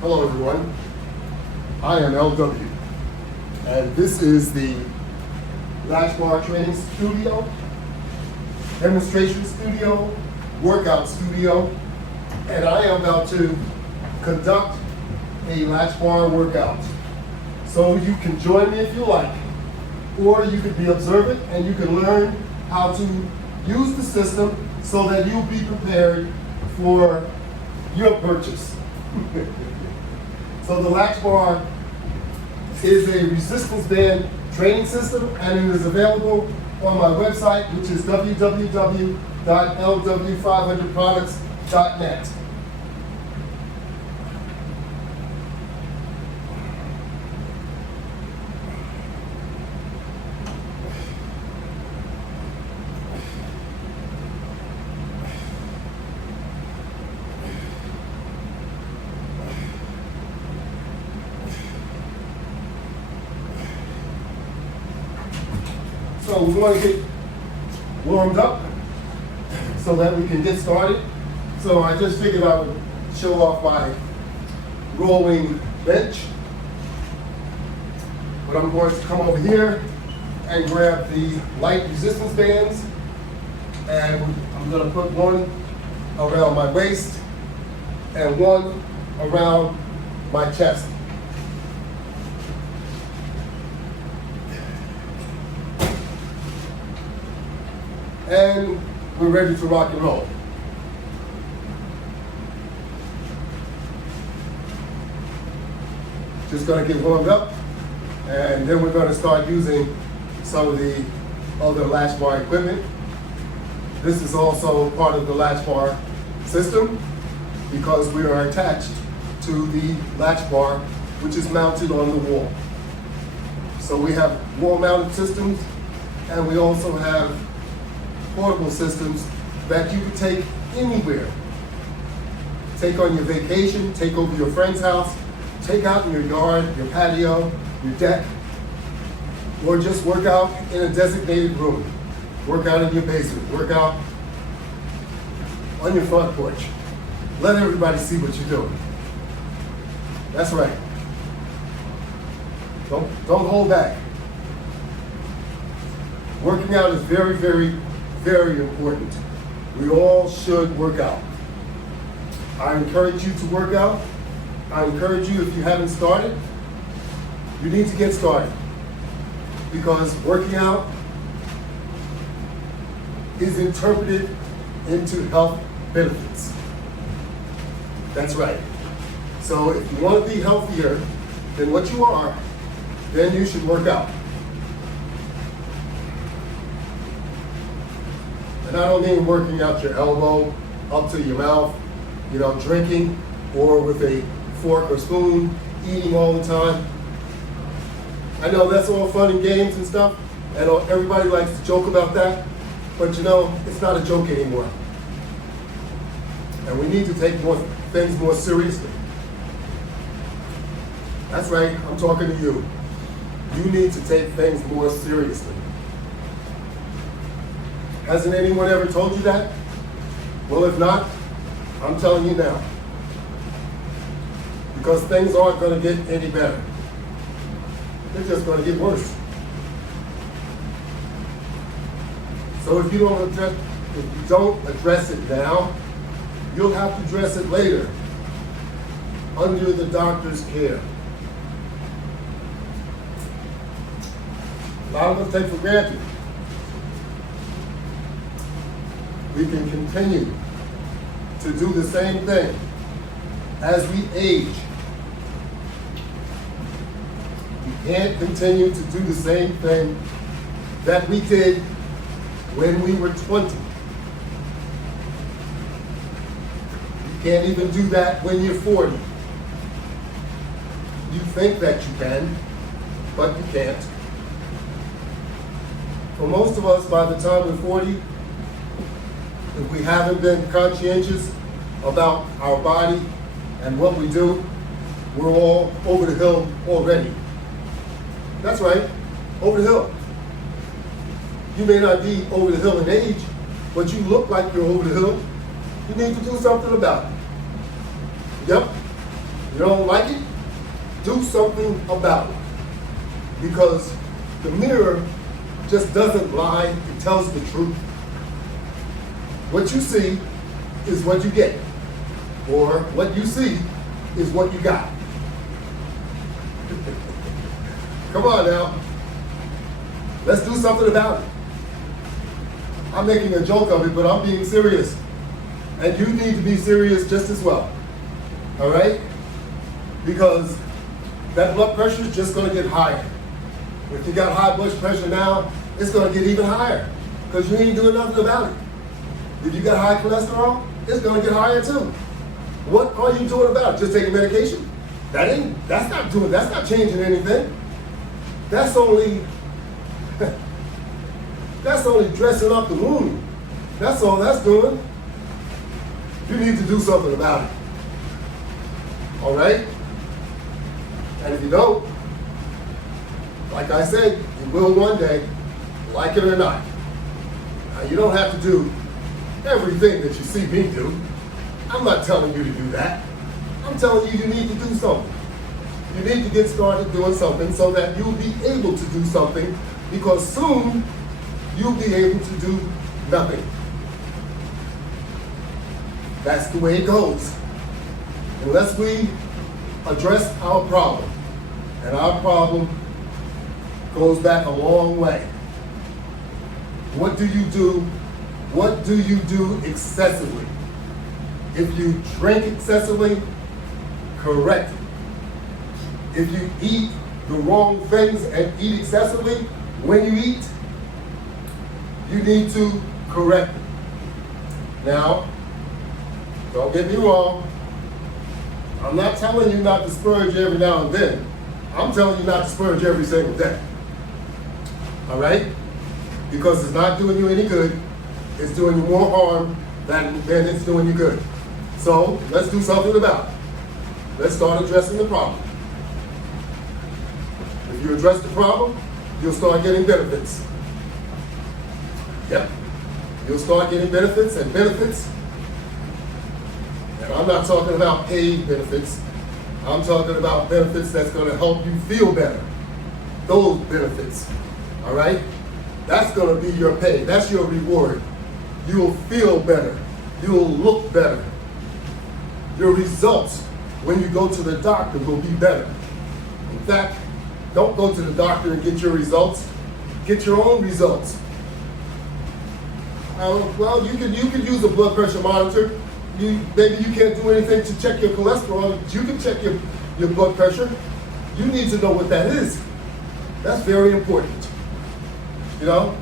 Hello everyone, I am LW, and this is the Latchbar Training Studio, Demonstration Studio, Workout Studio, and I am about to conduct a Latchbar workout. So you can join me if you like, or you could be observant and you can learn how to use the system so that you'll be prepared for your purchase. So the Latchbar is a resistance band training system, and it is available on my website, which is www.lw500products.net. So we want to get warmed up so that we can get started. So I just figured I would show off my rolling bench. But I'm going to come over here and grab the light resistance bands, and I'm going to put one around my waist and one around my chest. And we're ready to rock and roll. Just gonna get warmed up, and then we're gonna start using some of the other Latchbar equipment. This is also part of the Latchbar system because we are attached to the Latchbar, which is mounted on the wall. So we have wall-mounted systems, and we also have portable systems that you can take anywhere. Take on your vacation, take over your friend's house, take out in your yard, your patio, your deck, or just work out in a designated room. Work out in your basement, work out on your front porch. Let everybody see what you're doing. That's right. Don't hold back. Working out is very, very, very important. We all should work out. I encourage you to work out. I encourage you, if you haven't started, you need to get started, because working out is interpreted into health benefits. That's right. So if you want to be healthier than what you are, then you should work out. And I don't mean working out your elbow up to your mouth, drinking, or with a fork or spoon, eating all the time. I know that's all fun and games and stuff, and everybody likes to joke about that, but it's not a joke anymore. And we need to take things more seriously. That's right, I'm talking to you. You need to take things more seriously. Hasn't anyone ever told you that? Well, if not, I'm telling you now. Because things aren't going to get any better. They're just going to get worse. So if you don't address it now, you'll have to address it later, under the doctor's care. A lot of us take for granted we can continue to do the same thing as we age. We can't continue to do the same thing that we did when we were 20. You can't even do that when you're 40. You think that you can, but you can't. For most of us, by the time we're 40, if we haven't been conscientious about our body and what we do, we're all over the hill already. That's right, over the hill. You may not be over the hill in age, but you look like you're over the hill. You need to do something about it. Yep, You don't like it? Do something about it. Because the mirror just doesn't lie, it tells the truth. What you see is what you get. Or what you see is what you got. Come on now. Let's do something about it. I'm making a joke of it, but I'm being serious. And you need to be serious just as well. All right? Because that blood pressure is just going to get higher. If you got high blood pressure now, it's going to get even higher because you ain't doing nothing about it. If you got high cholesterol, it's going to get higher too. What are you doing about it? Just taking medication? That's not changing anything. That's only dressing up the wound. That's all that's doing. You need to do something about it. All right? And if you don't, like I said, you will one day, like it or not. Now, you don't have to do everything that you see me do. I'm not telling you to do that. I'm telling you need to do something. You need to get started doing something so that you'll be able to do something, because soon you'll be able to do nothing. That's the way it goes. Unless we address our problem, and our problem goes back a long way. What do you do? What do you do excessively? If you drink excessively, correct it. If you eat the wrong things and eat excessively, when you eat, you need to correct it. Now, don't get me wrong. I'm not telling you not to splurge every now and then. I'm telling you not to splurge every single day. All right? Because it's not doing you any good. It's doing you more harm than it's doing you good. So let's do something about it. Let's start addressing the problem. If you address the problem, you'll start getting benefits. Yep. You'll start getting benefits and benefits. And I'm not talking about paid benefits. I'm talking about benefits that's going to help you feel better. Those benefits. All right? That's going to be your pay. That's your reward. You'll feel better. You'll look better. Your results when you go to the doctor will be better. In fact, don't go to the doctor and get your results. Get your own results. Well, you can use a blood pressure monitor. Maybe you can't do anything to check your cholesterol, but you can check your blood pressure. You need to know what that is. That's very important. You know,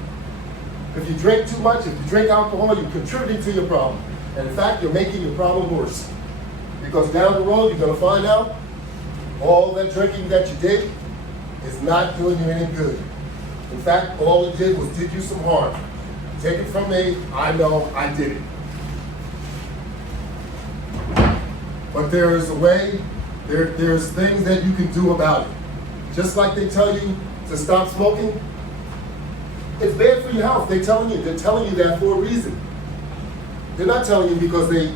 if you drink too much, if you drink alcohol, you're contributing to your problem. And in fact, you're making your problem worse. Because down the road, you're going to find out all that drinking that you did is not doing you any good. In fact, all it did was did you some harm. Take it from me, I know I did it. But there is a way, there's things that you can do about it. Just like they tell you to stop smoking, it's bad for your health. They're telling you that for a reason. They're not telling you because they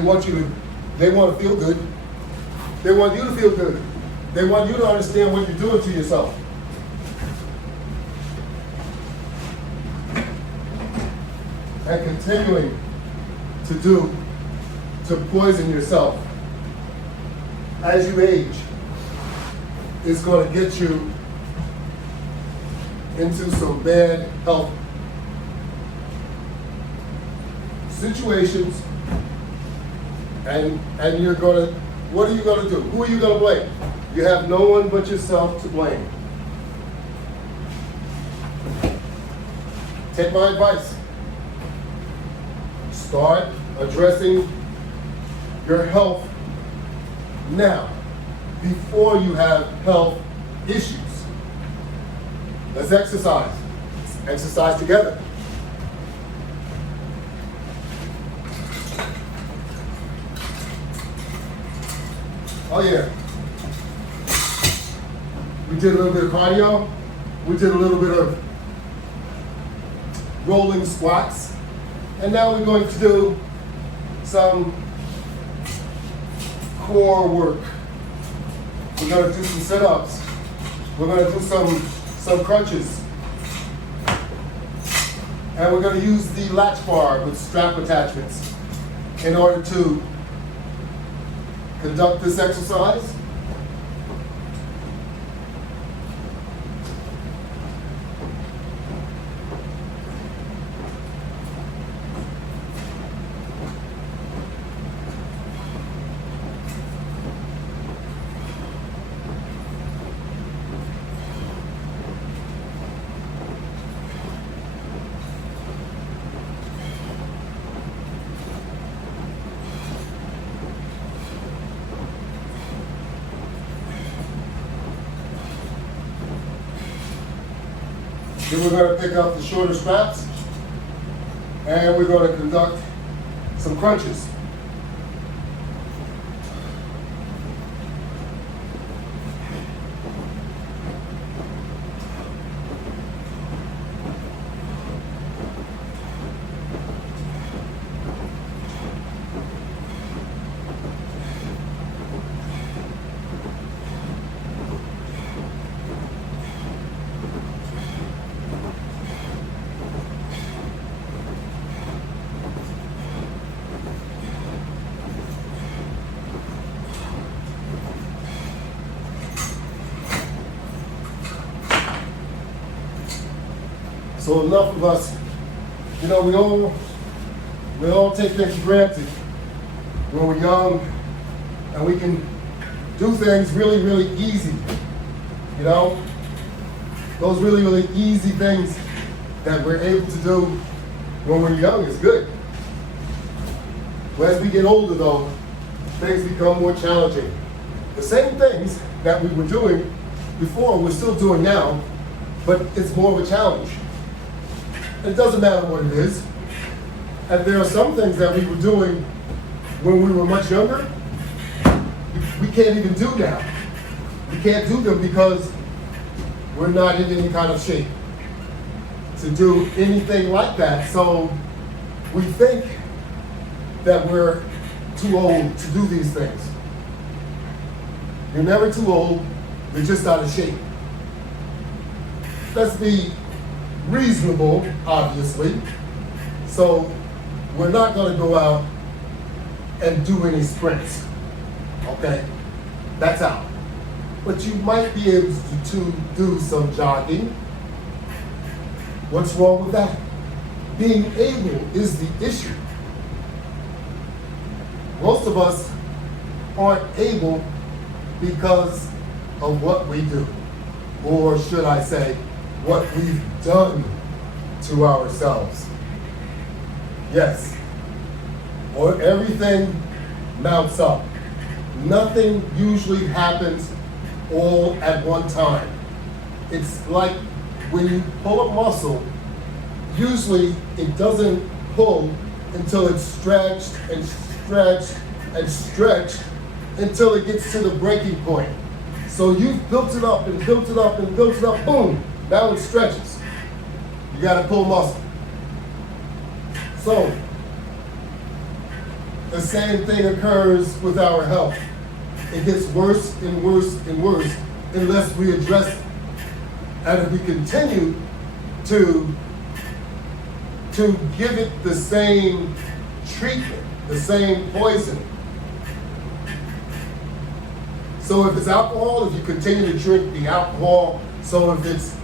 want to feel good. They want you to feel good. They want you to understand what you're doing to yourself. And continuing to poison yourself as you age is going to get you into some bad health situations, and you're going to, what are you going to do? Who are you going to blame? You have no one but yourself to blame. Take my advice. Start addressing your health now, before you have health issues. Let's exercise. Let's exercise together. Oh yeah. We did a little bit of cardio. We did a little bit of rolling squats. And now we're going to do some core work. We're going to do some sit-ups. We're going to do some crunches. And we're going to use the latch bar with strap attachments in order to conduct this exercise. Then we're going to pick up the shorter straps and we're going to conduct some crunches. So enough of us, you know, we all take things for granted when we're young, and we can do things really, really easy. You know, those really, really easy things that we're able to do when we're young is good. But as we get older though, things become more challenging. The same things that we were doing before, we're still doing now, but it's more of a challenge. It doesn't matter what it is. And there are some things that we were doing when we were much younger, we can't even do now. We can't do them because we're not in any kind of shape to do anything like that. So we think that we're too old to do these things. You're never too old, you're just out of shape. Let's be reasonable, obviously. So we're not going to go out and do any sprints, okay? That's out. But you might be able to do some jogging. What's wrong with that? Being able is the issue. Most of us aren't able because of what we do, or should I say, what we've done to ourselves. Yes, or everything mounts up. Nothing usually happens all at one time. It's like when you pull a muscle, usually it doesn't pull until it's stretched and stretched and stretched until it gets to the breaking point. So you've built it up and built it up and built it up, boom, now it stretches. You gotta pull muscle. So, the same thing occurs with our health. It gets worse and worse and worse unless we address it. And if we continue to give it the same treatment, the same poison. So if it's alcohol, if you continue to drink the alcohol, so if it's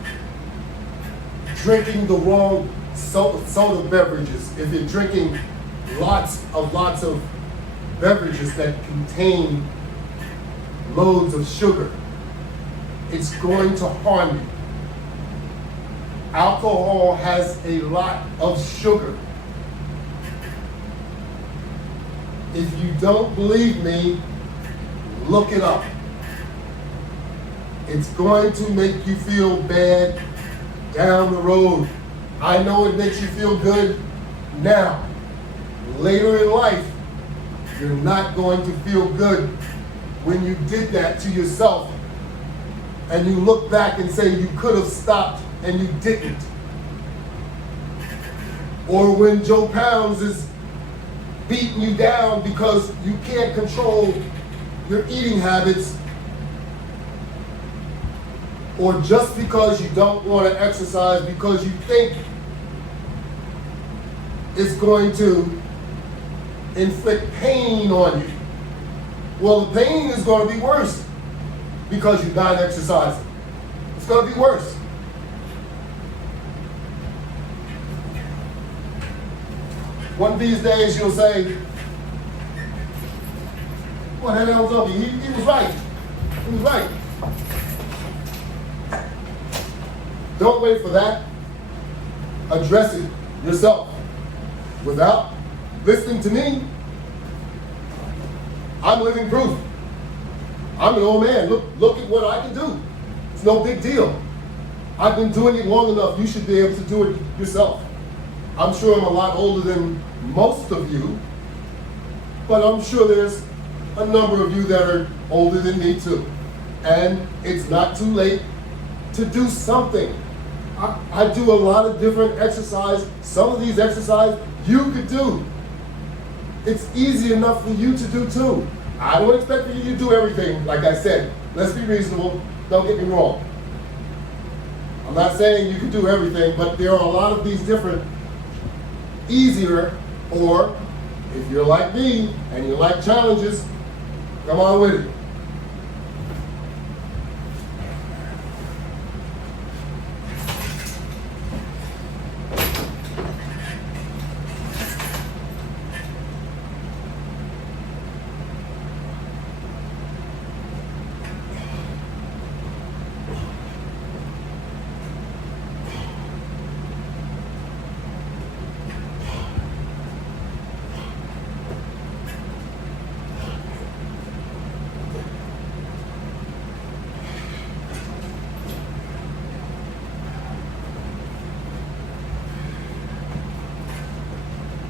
drinking the wrong soda beverages, if you're drinking lots of beverages that contain loads of sugar, it's going to harm you. Alcohol has a lot of sugar. If you don't believe me, look it up. It's going to make you feel bad down the road. I know it makes you feel good now. Later in life, you're not going to feel good when you did that to yourself and you look back and say you could have stopped and you didn't. Or when Joe Pounds is beating you down because you can't control your eating habits or just because you don't want to exercise because you think it's going to inflict pain on you. Well, the pain is going to be worse because you're not exercising. It's going to be worse. One of these days you'll say, what the hell was up? He was right. He was right. Don't wait for that. Address it yourself. Without listening to me, I'm living proof. I'm an old man. Look at what I can do. It's no big deal. I've been doing it long enough. You should be able to do it yourself. I'm sure I'm a lot older than most of you, but I'm sure there's a number of you that are older than me too. And it's not too late to do something. I do a lot of different exercise. Some of these exercises you could do. It's easy enough for you to do too. I don't expect for you to do everything, like I said. Let's be reasonable, don't get me wrong. I'm not saying you can do everything, but there are a lot of these different easier, or if you're like me and you like challenges, come on with it.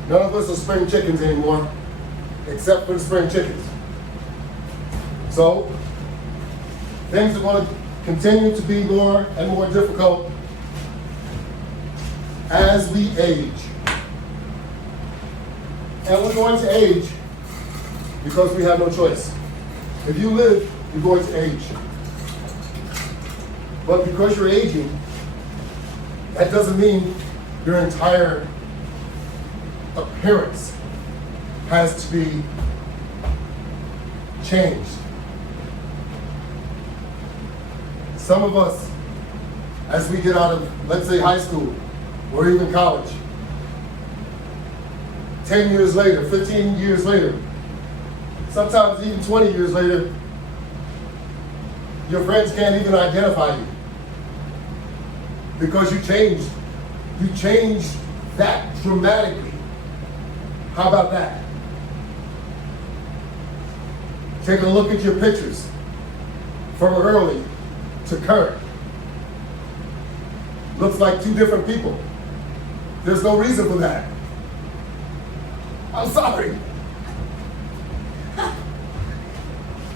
None of us are spring chickens anymore, except for the spring chickens. So, things are going to continue to be more and more difficult as we age. And we're going to age because we have no choice. If you live, you're going to age. But because you're aging, that doesn't mean your entire appearance has to be changed. Some of us, as we get out of, let's say, high school or even college, 10 years later, 15 years later, sometimes even 20 years later, your friends can't even identify you because you changed. You changed that dramatically. How about that? Take a look at your pictures from early to current. Looks like two different people. There's no reason for that. I'm sorry.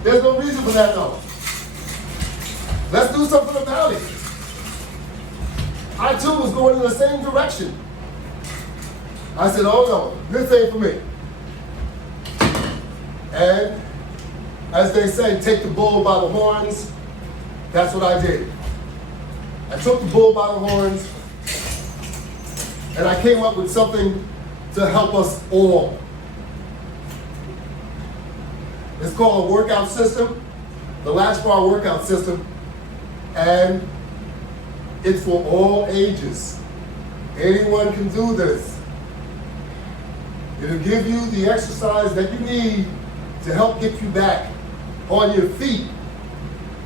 There's no reason for that though. Let's do something about it. I too was going in the same direction. I said, oh no, this ain't for me. And as they say, take the bull by the horns. That's what I did. I took the bull by the horns and I came up with something to help us all. It's called a workout system, the Latchbar workout system, and it's for all ages. Anyone can do this. It'll give you the exercise that you need to help get you back on your feet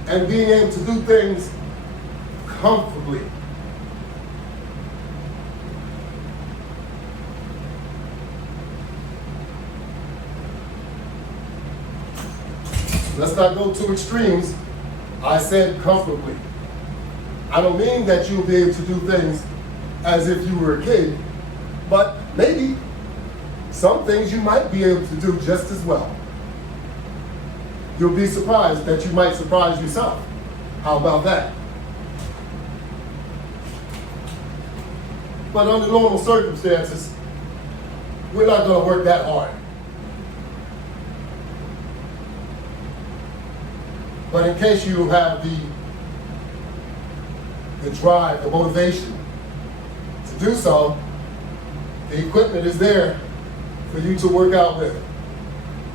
and being able to do things comfortably. Let's not go to extremes. I said comfortably. I don't mean that you'll be able to do things as if you were a kid, but maybe some things you might be able to do just as well. You'll be surprised that you might surprise yourself. How about that? But under normal circumstances, we're not going to work that hard. But in case you have the the drive, the motivation to do so, the equipment is there for you to work out with.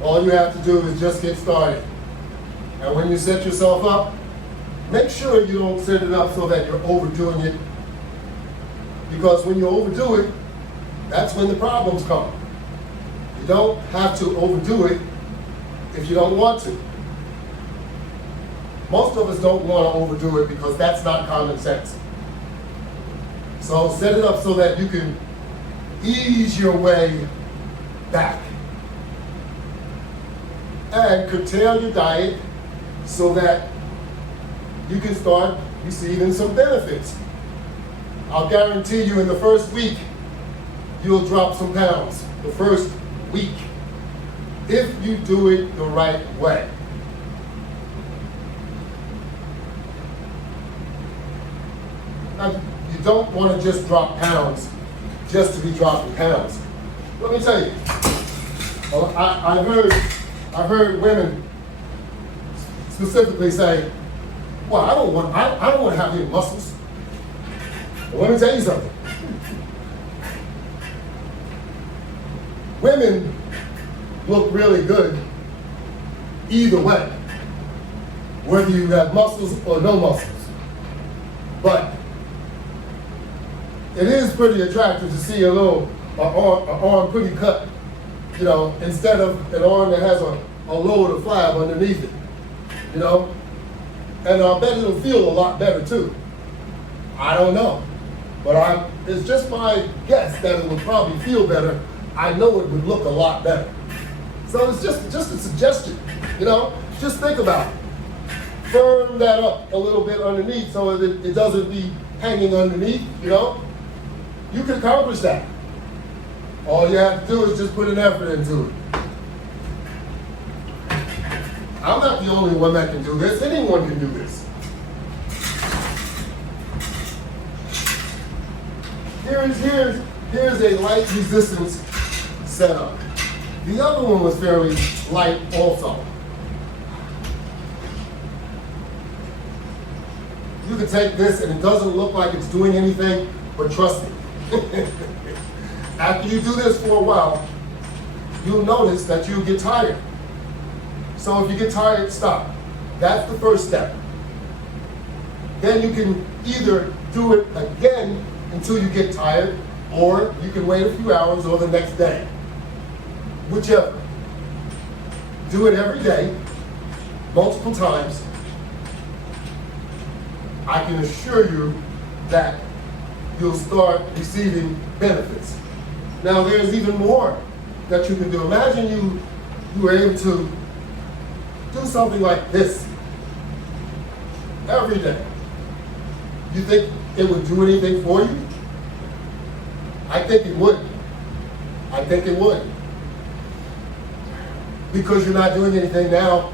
All you have to do is just get started. And when you set yourself up, make sure you don't set it up so that you're overdoing it. Because when you overdo it, that's when the problems come. You don't have to overdo it if you don't want to. Most of us don't want to overdo it because that's not common sense. So set it up so that you can ease your way back. And curtail your diet so that you can start receiving some benefits. I'll guarantee you in the first week, you'll drop some pounds. The first week, if you do it the right way. Now, you don't want to just drop pounds just to be dropping pounds. Let me tell you, I've heard women specifically say, well, I don't want to have any muscles. Well, let me tell you something. Women look really good either way, whether you have muscles or no muscles. But it is pretty attractive to see an arm pretty cut, you know, instead of an arm that has a lower to flab underneath it, you know. And I bet it'll feel a lot better too. I don't know, but it's just my guess that it would probably feel better. I know it would look a lot better. So it's just a suggestion, you know. Just think about it. Firm that up a little bit underneath so that it doesn't be hanging underneath, you know. You can accomplish that. All you have to do is just put an effort into it. I'm not the only one that can do this. Anyone can do this. Here's a light resistance setup. The other one was fairly light also. You can take this and it doesn't look like it's doing anything, but trust me. After you do this for a while, you'll notice that you'll get tired. So if you get tired, stop. That's the first step. Then you can either do it again until you get tired, or you can wait a few hours or the next day. Whichever. Do it every day, multiple times. I can assure you that you'll start receiving benefits. Now there's even more that you can do. Imagine you were able to do something like this every day. You think it would do anything for you? I think it would. I think it would. Because you're not doing anything now.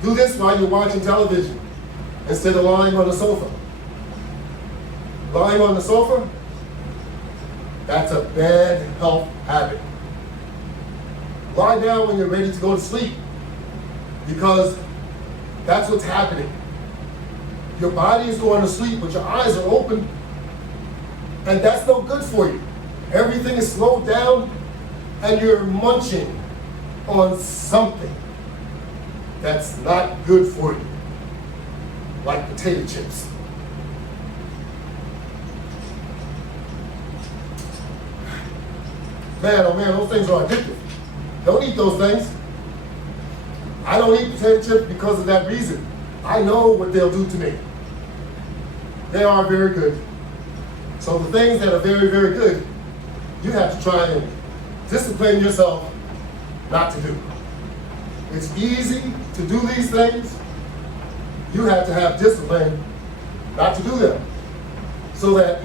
Do this while you're watching television instead of lying on the sofa. Lying on the sofa, that's a bad health habit. Lie down when you're ready to go to sleep, because that's what's happening. Your body is going to sleep, but your eyes are open, and that's no good for you. Everything is slowed down, and you're munching on something that's not good for you, like potato chips. Man, oh man, those things are addictive. Don't eat those things. I don't eat potato chips because of that reason. I know what they'll do to me. They are very good. So the things that are very, very good, you have to try and discipline yourself not to do. It's easy to do these things. You have to have discipline not to do them, so that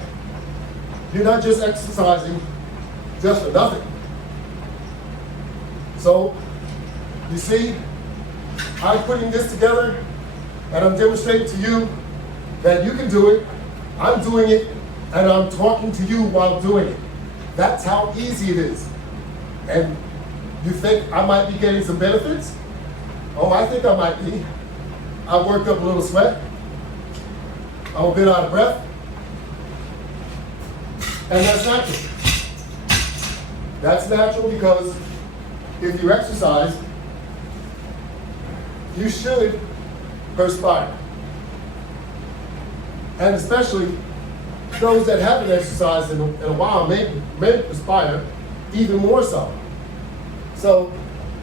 you're not just exercising just for nothing. So, you see, I'm putting this together and I'm demonstrating to you that you can do it. I'm doing it and I'm talking to you while doing it. That's how easy it is. And you think I might be getting some benefits? Oh, I think I might be. I worked up a little sweat. I'm a bit out of breath. And that's natural. That's natural because if you exercise, you should perspire. And especially those that haven't exercised in a while may perspire even more so. So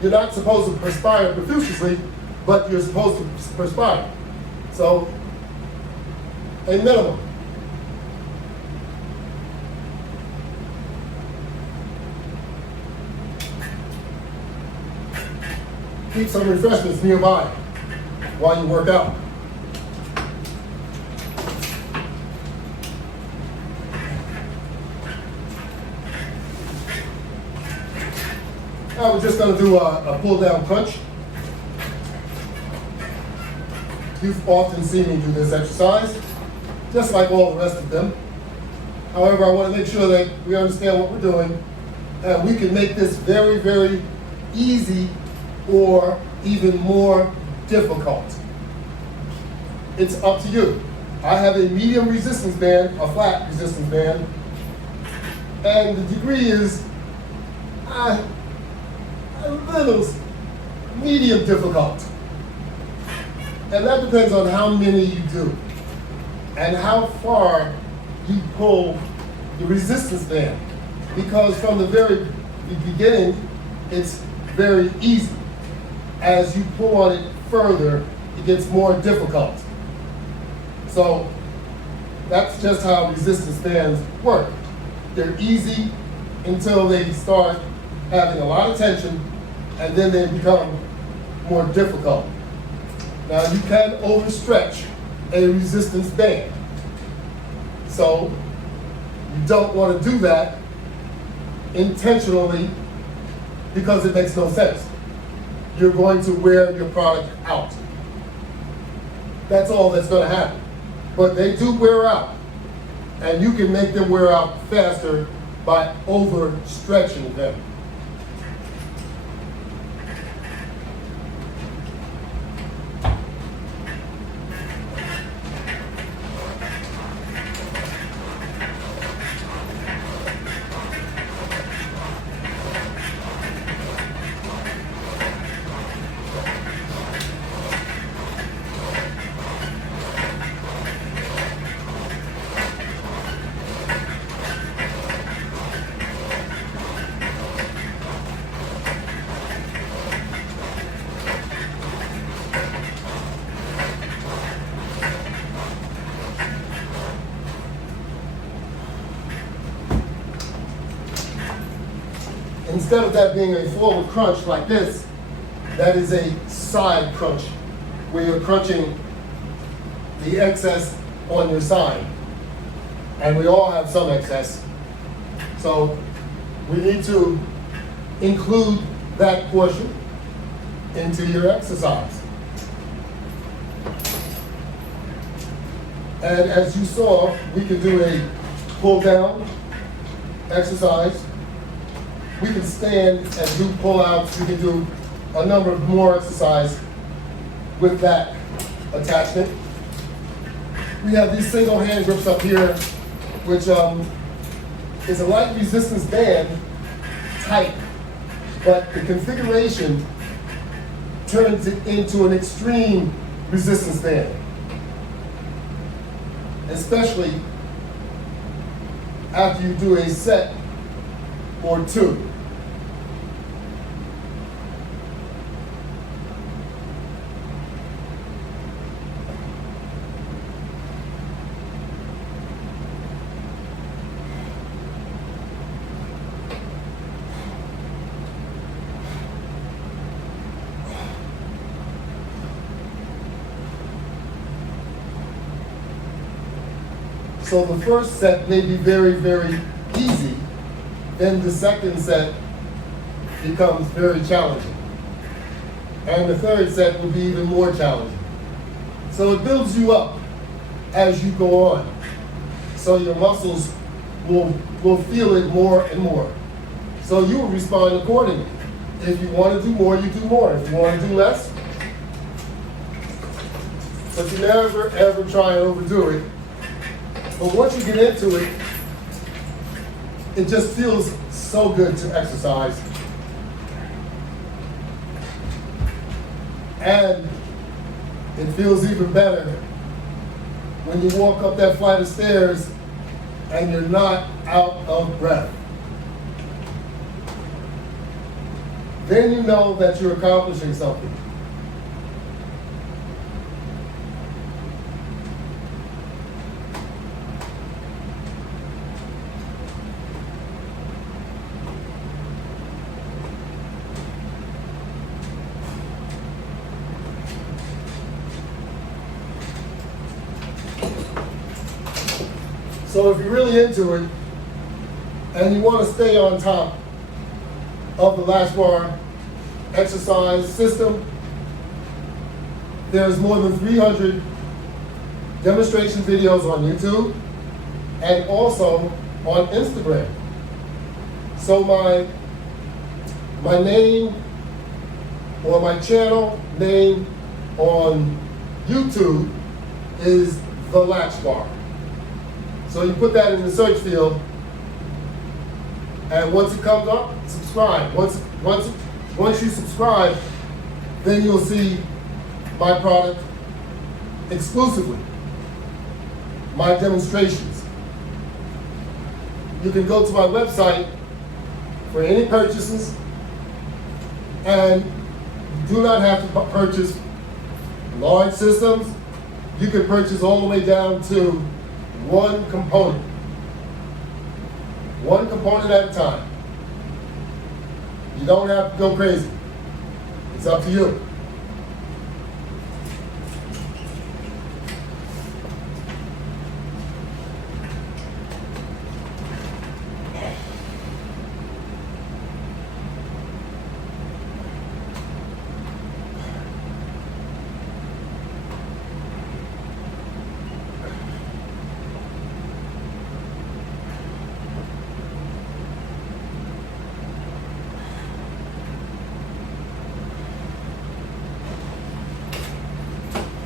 you're not supposed to perspire profusely, but you're supposed to perspire. So a minimum. Keep some refreshments nearby while you work out. Now we're just going to do a pull down crunch. You've often seen me do this exercise, just like all the rest of them. However, I want to make sure that we understand what we're doing, and we can make this very, very easy or even more difficult. It's up to you. I have a medium resistance band, a flat resistance band, and the degree is a little medium difficult. And that depends on how many you do and how far you pull the resistance band. Because from the very beginning, it's very easy. As you pull on it further, it gets more difficult. So that's just how resistance bands work. They're easy until they start having a lot of tension, and then they become more difficult. Now you can overstretch a resistance band. So you don't want to do that intentionally because it makes no sense. You're going to wear your product out. That's all that's going to happen. But they do wear out. And you can make them wear out faster by overstretching them. Instead of that being a forward crunch like this, that is a side crunch, where you're crunching the excess on your side. And we all have some excess. So we need to include that portion into your exercise. And as you saw, we can do a pull down exercise. We can stand and do pull-outs. We can do a number of more exercises with that attachment. We have these single hand grips up here, which is a light resistance band type, but the configuration turns it into an extreme resistance band, especially after you do a set or two. So the first set may be very, very easy. Then the second set becomes very challenging. And the third set will be even more challenging. So it builds you up as you go on. So your muscles will feel it more and more. So you will respond accordingly. If you want to do more, you do more. If you want to do less, but you never ever try and overdo it But once you get into it, it just feels so good to exercise. And it feels even better when you walk up that flight of stairs and you're not out of breath. Then you know that you're accomplishing something. So if you're really into it and you want to stay on top of the Latchbar exercise system, there's more than 300 demonstration videos on YouTube and also on Instagram. So my name or my channel name on YouTube is The Latchbar. So you put that in the search field, and once it comes up, subscribe. Once you subscribe, then you'll see my product exclusively, my demonstrations. You can go to my website for any purchases, and you do not have to purchase large systems. You can purchase all the way down to one component at a time. You don't have to go crazy. It's up to you.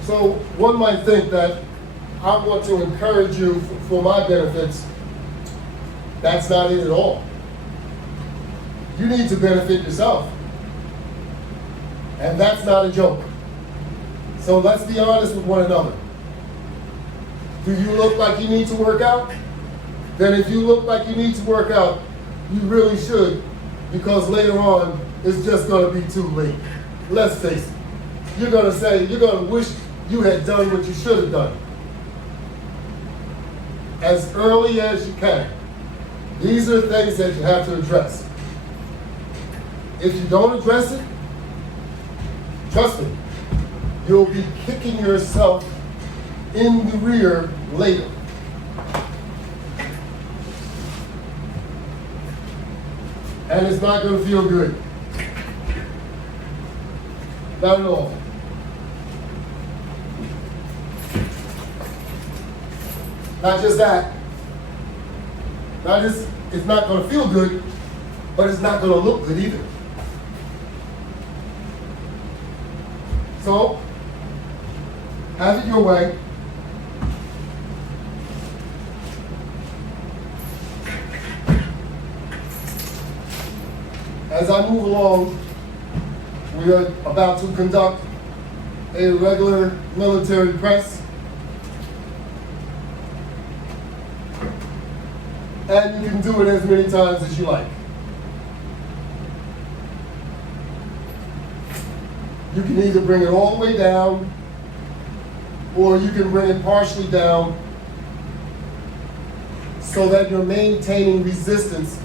So one might think that I want to encourage you for my benefits. That's not it at all. You need to benefit yourself. And that's not a joke. So let's be honest with one another. Do you look like you need to work out? Then if you look like you need to work out, you really should, because later on, it's just going to be too late. Let's face it. You're going to wish you had done what you should have done as early as you can. These are things that you have to address. If you don't address it, trust me, you'll be kicking yourself in the rear later. And it's not going to feel good. Not at all. Not just that. It's not going to feel good, but it's not going to look good either. So, have it your way. As I move along, we are about to conduct a regular military press. And you can do it as many times as you like. You can either bring it all the way down, or you can bring it partially down so that you're maintaining resistance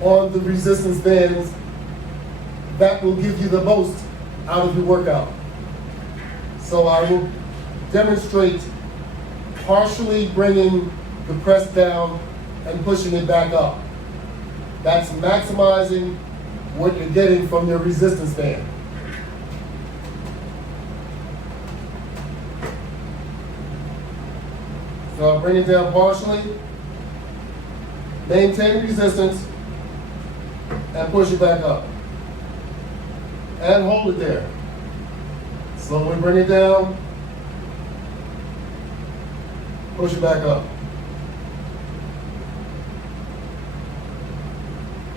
on the resistance bands that will give you the most out of your workout. So I will demonstrate partially bringing the press down and pushing it back up. That's maximizing what you're getting from your resistance band. So I'll bring it down partially, maintain resistance, and push it back up. And hold it there. Slowly bring it down, push it back up.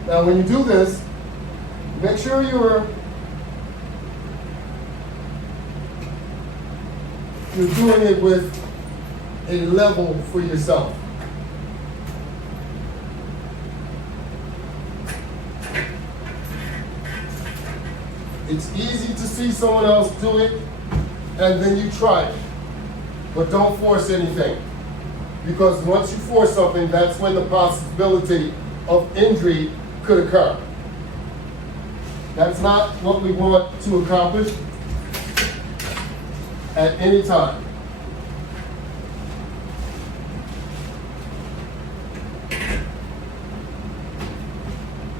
Now when you do this, make sure you're doing it with a level for yourself. It's easy to see someone else do it, and then you try it. But don't force anything. Because once you force something, that's when the possibility of injury could occur. That's not what we want to accomplish at any time.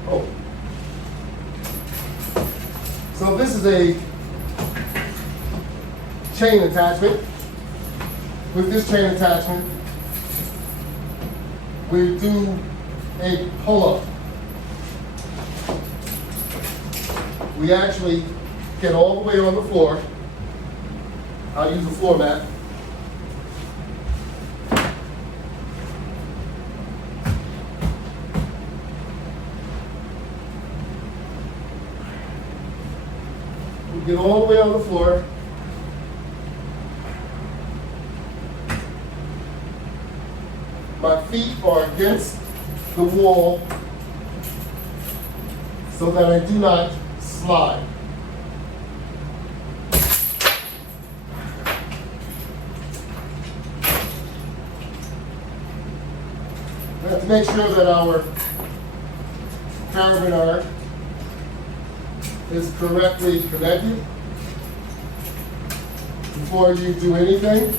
Oh. So this is a chain attachment. With this chain attachment, we do a pull-up. We actually get all the way on the floor. I'll use a floor mat. We get all the way on the floor. My feet are against the wall so that I do not slide. We have to make sure that our carabiner is correctly connected before you do anything.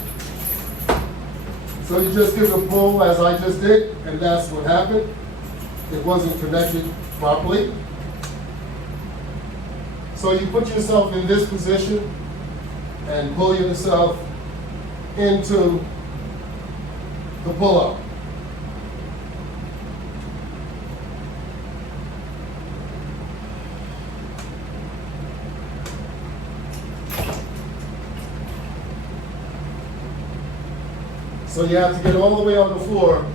So you just give it a pull as I just did, and that's what happened. It wasn't connected properly. So you put yourself in this position and pull yourself into the pull-up. So you have to get all the way on the floor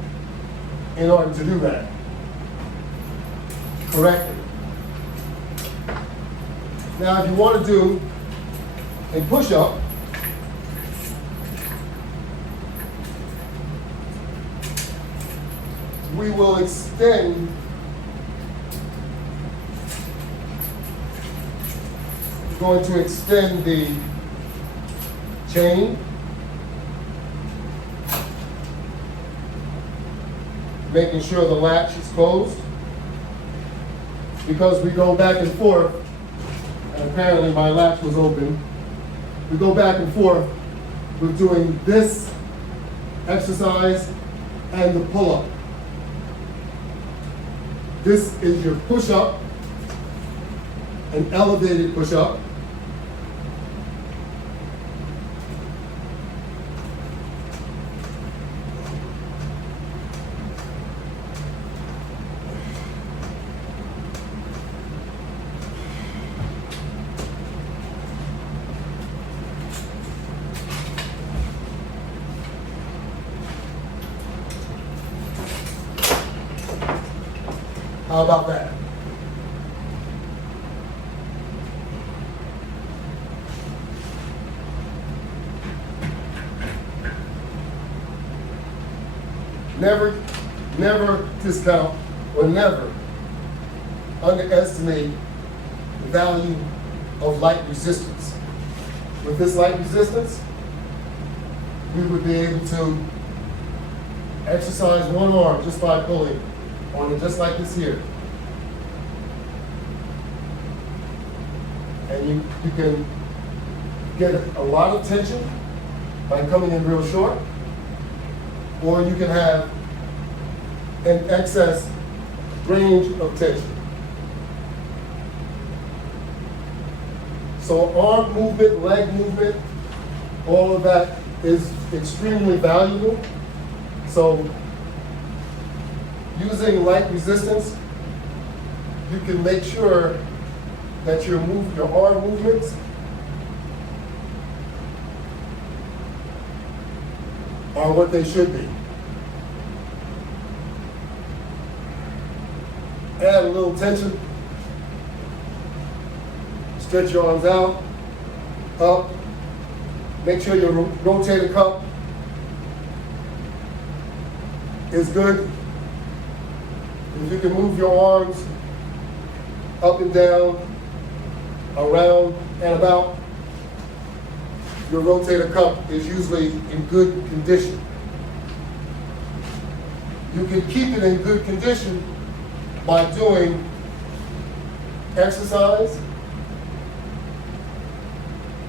in order to do that correctly. Now, if you want to do a push-up, we will extend we're going to extend the chain, making sure the latch is closed, because we go back and forth, and apparently my latch was open. We go back and forth with doing this exercise and the pull-up. This is your push-up, an elevated push-up. How about that? Never discount or never underestimate the value of light resistance. With this light resistance, we would be able to exercise one arm just by pulling on it, just like this here. And you can get a lot of tension by coming in real short, or you can have an excess range of tension. So arm movement, leg movement, all of that is extremely valuable. So using light resistance, you can make sure that your arm movements are what they should be. add a little tension. Stretch your arms out, up. Make sure your rotator cuff is good. If you can move your arms up and down, around and about, your rotator cuff is usually in good condition. You can keep it in good condition by doing exercise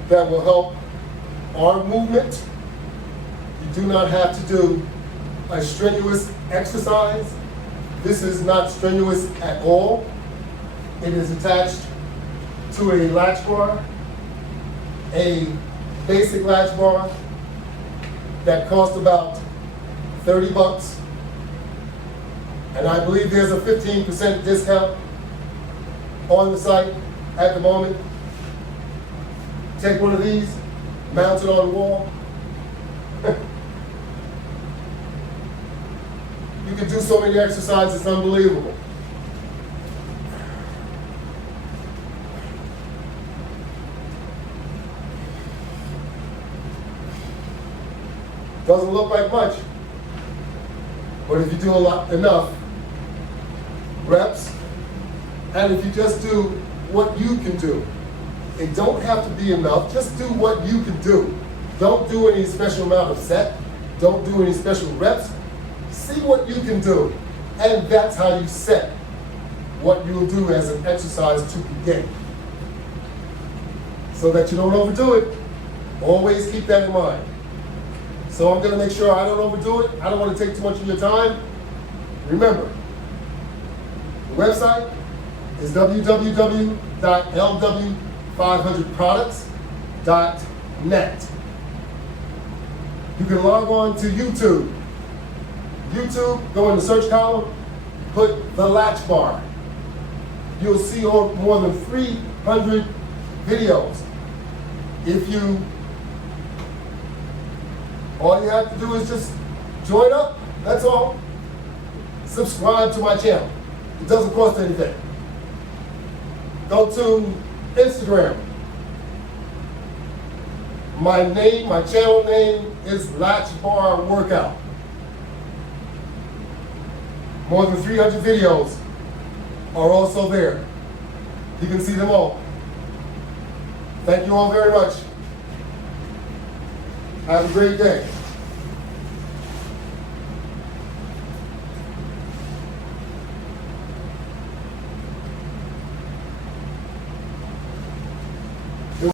that will help arm movement. You do not have to do a strenuous exercise. This is not strenuous at all. It is attached to a latch bar, a basic latch bar that costs about 30 bucks. And I believe there's a 15% discount on the site at the moment. Take one of these, mount it on the wall. You can do so many exercises, it's unbelievable. Doesn't look like much, but if you do enough reps, and if you just do what you can do, it don't have to be enough, just do what you can do. Don't do any special amount of set, don't do any special reps. See what you can do, and that's how you set what you'll do as an exercise to begin. So that you don't overdo it, always keep that in mind. So I'm gonna make sure I don't overdo it. I don't want to take too much of your time. Remember, the website is www.lw500products.net. You can log on to YouTube. YouTube, go in the search column, put the Latch Bar. You'll see more than 300 videos. All you have to do is just join up, that's all. Subscribe to my channel. It doesn't cost anything. Go to Instagram. My channel name is Latchbar Workout. More than 300 videos are also there. You can see them all. Thank you all very much. Have a great day.